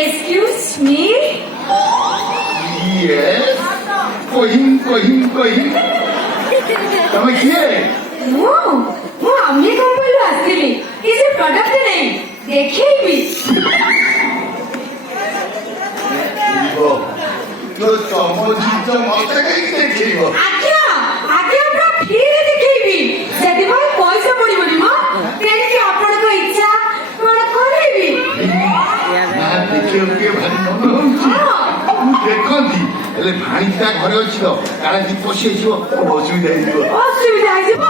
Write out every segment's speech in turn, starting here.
Excuse me? Yes. Cohin. ତମେ କିଏ? ମୁଁ ଆମେ କମ୍ପାନୀରୁ ଆସିଥିଲି। କିଛି ପ୍ରଡକ୍ଟ ନାହିଁ, ଦେଖେଇବି। ତମ ଜିନିଷ ମତେ କାହିଁକି ଦେଖେଇବ? ଆଜ୍ଞା ପୁରା ଫ୍ରିରେ ଦେଖେଇବି। ସେଥିପାଇଁ ପଇସା ପଡିବନି ମ। ତେଣିକି ଆପଣଙ୍କ ଇଚ୍ଛା କଣ କରେଇବି? ଦେଖିବାକୁ ଟିକେ ଭାରି ମନ ହଉଛି। ମୁଁ ଦେଖନ୍ତି ହେଲେ ଭାଣିଟା ଘରେ ଅଛି ତ, କାଳେ କି ପଶିଯିବ ଅସୁବିଧା ହେଇଯିବ। ଅସୁବିଧା ହେଇଯିବ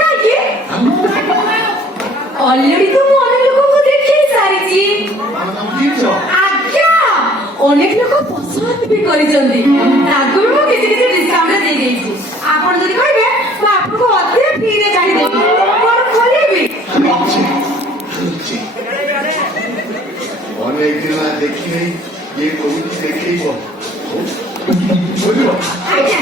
କାହିଁକି? ଅଲରେଡି ତ ମୁଁ ଅନେକ ଲୋକଙ୍କୁ ଦେଖେଇ ସାରିଛି। ଆଜ୍ଞା, ଅନେକ ଲୋକ ପସନ୍ଦ ବି କରିଛନ୍ତି। ତାଙ୍କୁ ବି ମୁଁ କିଛି ଡିସକାଉଣ୍ଟ ଦେଇଦେଇଛି। ଆପଣ ଯଦି କହିବେ ମୁଁ ଆପଣଙ୍କୁ ଅତି ଫ୍ରିରେ ଛାଡ଼ିଦେବି। କଣ ଖୋଲିବି? ଅନେକ ଦିନ ଦେଖିନି, ଇଏ କହୁଛି ଦେଖେଇବ। ଆଜ୍ଞା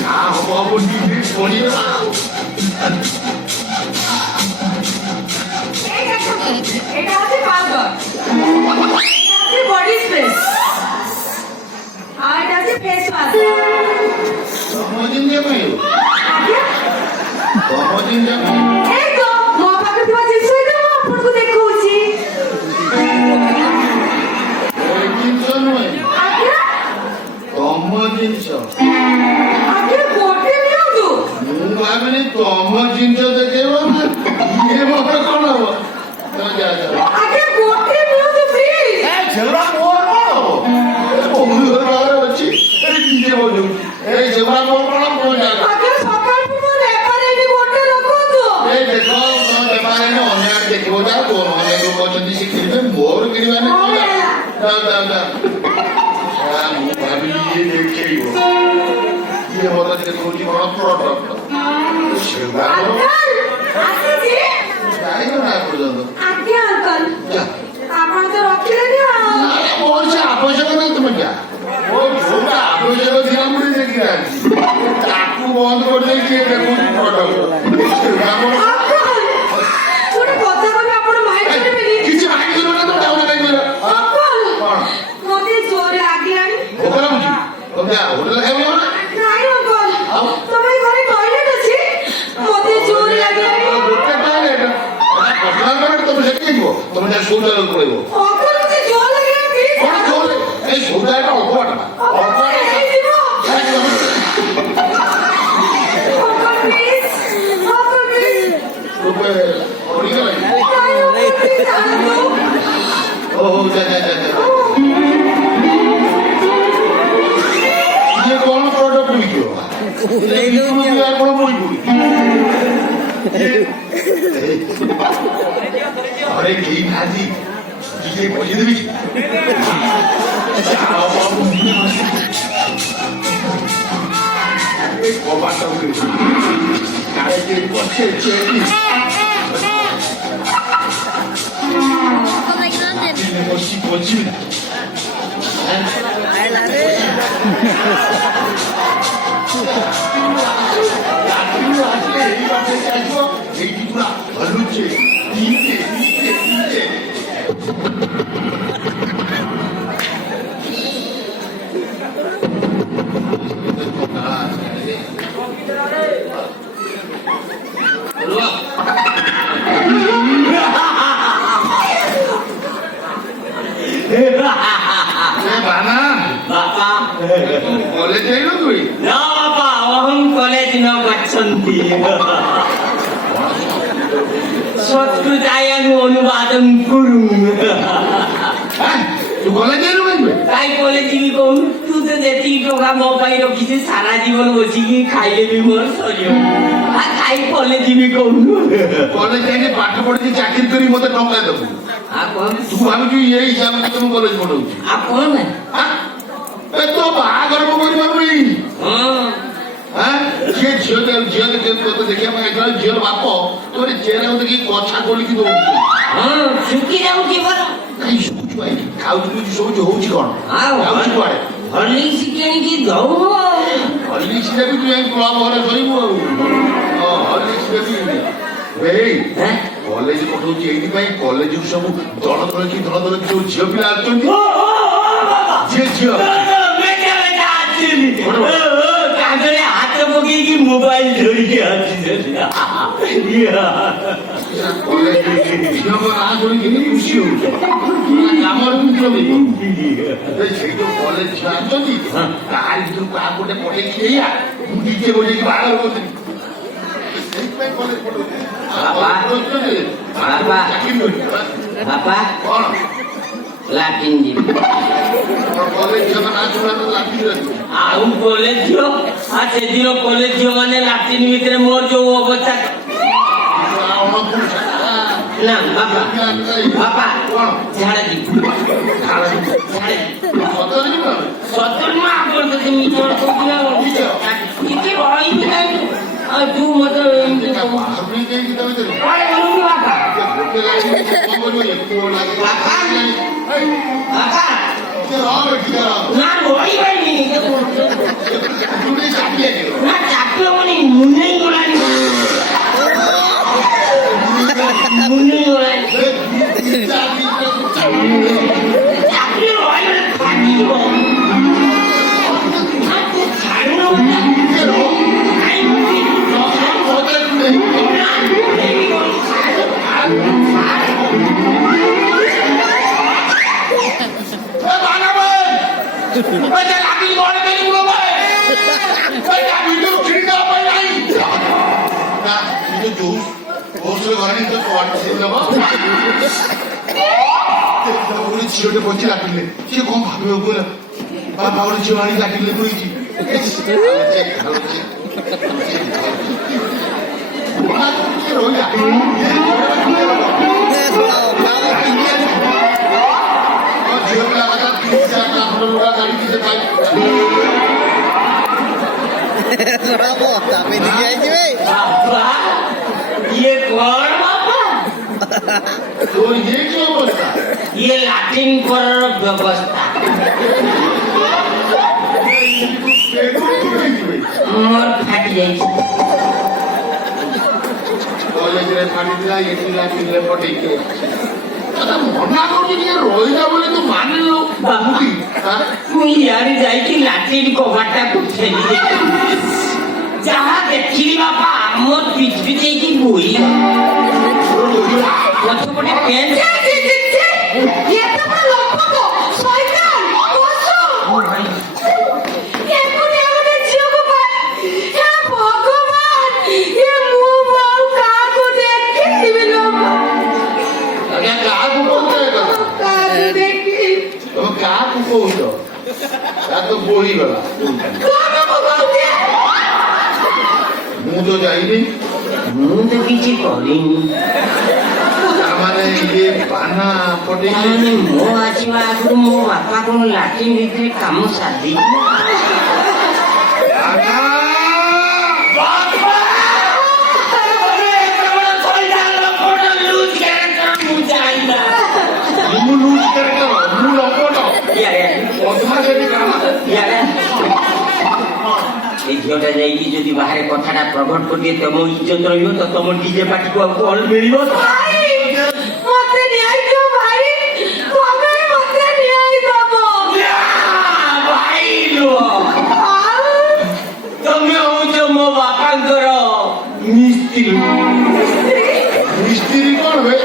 ଯାହା ହବ ଟିକେ ପଡିବା। এটা হচ্ছে পাউডার, এটা হচ্ছে বডি স্প্রে, আর এটা হচ্ছে ফেস ওয়াশ। তমদিন যাবে এই তো ମୋ ପାଖରେ ଥିବା ଜିନିଷ ଏଇଟା ମୁଁ ଆପଣଙ୍କୁ ଦେଖଉଛି। ଜିନିଷ ନୁହେଁ, ତମ ଜିନିଷ। ଆଜ୍ଞା ଗୋଟେ ନିଅନ୍ତୁ। ମୁଁ ଭାବିନି ତମ ଜିନିଷ ଦେଖେଇବ ନା ଇଏ ମୋର କଣ ହବ? ଆଜ୍ଞା ଗୋଟେ ନିଅନ୍ତୁ ପ୍ଲିଜ। ସେଗୁଡା ମୋର କଣ ହବ? ବନ୍ଧୁ ଘର ଅଛି ନିଜେ ବନୁ। ଏଇ ସେଗୁଡା ମୋର କଣ ହବ? ଆଜ୍ଞା ସକାଳଠୁ ମୋ ବେପାର ଏଇଠି ଗୋଟେ ରଖନ୍ତୁ। ଏଇ ଦେଖ ବେପାର ଅନ୍ୟ ଆଡେ ଦେଖିବ ଯା, ତୋର ଅନେକ ଲୋକ ଅଛନ୍ତି ସେ କିଣିବେ, ମୋର କିଣିବାନି। ମୁଁ ଭାବିଲି ଇଏ ଦେଖେଇବ, ଇଏ ମତେ ଦେଖଉଛି କଣ ପ୍ରଡକ୍ଟ। ସେଗୁଡା ଆସିଛି ଯାଇନ ନା ପର୍ଯ୍ୟନ୍ତ। ଆଜ୍ଞା ଅଙ୍କଲ, ଆପଣ ତ ରଖିଲେନି ଆଉ। ମୋର ସେ ଆବଶ୍ୟକ ନାହିଁ, ତମେ ଯା। ମୋର ଯୋଉଟା ଆବଶ୍ୟକ ଥିଲା ମୁଁ ଦେଖି ଆସିଛି, ତାକୁ ବନ୍ଦ କରିଦେଇ କିଏ ଦେଖୁଛି ପ୍ରଡକ୍ଟ। ଗୋଟେ କଥା କହିବି, ଆପଣ ମାଇଣ୍ଡ କରିବେନି। କିଛି ମାଇଣ୍ଡ କରିବ ନା, ତମେ ଡାଉନ କାଇଁ କରିବ? ଅଙ୍କଲ ମତେ ଜୋର ଲାଗିଲାଣି। ଭୋକ ଲାଗୁଛି? ତମେ ଯା ହୋଟେଲ ଖାଇବ ନା? ନାଇଁ ଅଙ୍କଲ, ତମ ଘରେ ଟଏଲେଟ ଅଛି? ମତେ ଜୋର ଲାଗିଲାଣି। ଗୋଟେ ଟଏଲେଟ ତମେ ସେଠି ଯିବ, ତମେ ଯା ଶୌଚାଳୟ ପଳେଇବ। ଅଙ୍କଲ ମତେ ଜୋର ଲାଗିଲାଣି, ପ୍ଲିଜ। କଣ ଜୋର? ଏଇ ଶୌଚାଳୟଟା ଅଳ୍ପ ବାଟ ନା। ଅଙ୍କଲ ହେଇଯିବ। Uncle please, uncle please. ଓହୋ ଯା। ଇଏ କଣ ପ୍ରଡକ୍ଟ ବିକିବ? ଆପଣ ବହି ଘରେ କେହି ନାହାନ୍ତି, ଟିକେ ବସିଦେବି। କବାଟ ବସି ବସିବି ନା। এইটি পুরা হলুচ্ছে कॉलेज जाइल तुई ना बाबा अहम कॉलेज न गच्छन्ति संस्कृतायानु अनुवादं कुरु तू कॉलेज जाइल भाई काई कॉलेज भी कहूं तू तो जेती टका मो पाई रखी सारा जीवन बसी की खाइले भी मोर सरियो आ काई कॉलेज भी कहूं कॉलेज जाइले पाठ पढ़ी चाकरी करी मते टका देबू आ कौन तू भाबु ये हिसाब से तुम कॉलेज पढ़ौ आ कौन है ଏ ତୋ ବାହାଘର ମୁଁ କରିପାରୁନି। ଝିଅ ଝିଅ ଝିଅ ତୋତେ ଦେଖିବା ପାଇଁ ଆସିଲା ଝିଅର ବାପ ତୋର ଚେହେରା ଦେଖି କଛା ଖୋଲିକି ଦଉଛୁ। ଶୁଖି ଯାଉଛି ପରା। କାଇଁ ଶୁଖୁଛୁ ଭାଇ? ଖାଉଛୁ ପିଉଛୁ ଶୋଉଛୁ ହଉଛି କଣ? ଯାଉଛୁ କୁଆଡେ? ହର୍ଲିକ୍ସ କିଣିକି ଦଉନୁ। ହର୍ଲିକ୍ସ ଦେବି ତୁ ଯାଇ କ୍ଲବ ଘରେ ଶୋଇବୁ ଆଉ। ହର୍ଲିକ୍ସ ଦେବି ଭାଇ। କଲେଜ ପଠଉଛି ଏଇଥିପାଇଁ କଲେଜକୁ ସବୁ ଦଳ ଦଳକି ସବୁ ଝିଅ ପିଲା ଆସୁଛନ୍ତି। ଝିଅ କାଗରେ ହାତ ପକେଇକି ମୋବାଇଲ ଧରିକି ଆସିଛନ୍ତି। ଝିଅଙ୍କ ନାଁ ଶୁଣିକି ଖୁସି ହଉଛି। କାମରେ ସେଇ ଯୋଉ କଲେଜ ଝିଅ ଆସୁଛନ୍ତି ତାହାରି ଭିତରୁ କାହାକୁ ଗୋଟେ ପଠେଇକି ଏଇଆ ମୁଁ ନିଜେ ବଜେଇକି ବାହାଘର କରୁଥିଲି। ସେଇଥିପାଇଁ କଲେଜ ପଠଉଛି। ବାପା କଣ ଲାଟିନ୍ ଯିବି। କଲେଜ ଝିଅ ନାଁ ଶୁଣା ଲାଟିନ୍ ଆଉ କଲେଜ ଝିଅ ସେଦିନ କଲେଜ ଝିଅ ମାନେ ଲାଟିନ୍ ଭିତରେ ମୋର ଯୋଉ ଅବସ୍ଥା। ନା ବାପା ବାପା ଝାଡା ଯିବି। ସତରେ ମୁଁ ଆପଣ ତ କିଛି ରହିବି କାହିଁକି? ଆଉ ତୁ ମତେ ଏମିତି ବାପା ନା ରହିବନି ନା ଚାପିବନି ମୁନେଇ ଗଲାଣି ଚାକିରି ରହିଗଲେ ଫାଟିଯିବ। ତୁ ଛାଡୁନ ଝିଅଟେ ବଞ୍ଚି ଡାକିଲେ ସିଏ କଣ ଭାବିବ କହିଲ? ବାପା ଗୋଟେ ଝିଅ ଆଣି ଡାକିଲେ କହିଛି ଝିଅ ପିଲା କଥା 3-4 ଲୁଗା କାଢିକି ସେ ଖାଇ ये कौन बाबा? तो ये क्या बोलता? ये लाटिन पर व्यवस्था मोर फाट जाए। कॉलेज रे फाटी दिला ये लाटिन रे पटे के मना करू ଟିକେ ରହିजा ବୋଲି ତୁ ମାନିଲୁ ବାବୁଟି। ମୁଁ ଇଆଡେ ଯାଇକି ଲାଟିନ କବାଟଟା ଖୋଲି ଯାହା ଦେଖିଲି ବାପା ଆମର ପିଚ ପିଚ ହେଇକି ବୋଇ ପଛପଟେ ପେଣ୍ଟ କାହାକୁ କହୁଛ? ତ ବୋହିଗଲା। ମୁଁ ତ ଯାଇନି। ମୁଁ ତ କିଛି କରିନି। ମାନେ ଇଏ ବାନା ପଟେଇ ମୋ ଆସିବା ଆଗରୁ ମୋ ବାପା କଣ ଲାଟିନ୍ ଭିତରେ କାମ ସାରି এই ঝিଅଟା ଯାଇକି ଯଦି ବାହାରେ କଥାଟା ପ୍ରଘଟ କରିଦିଏ ତମ ଇଜ୍ଜତ ରହିବ ତ ତମ ଡିଜେ ପାର୍ଟିକୁ ଆଉ କଣ ମିଳିବ? ତମେ ହଉଛ ମୋ ବାପାଙ୍କର ମିସ୍ତ୍ରୀ। ମିସ୍ତ୍ରୀ କଣ ଭାଇ?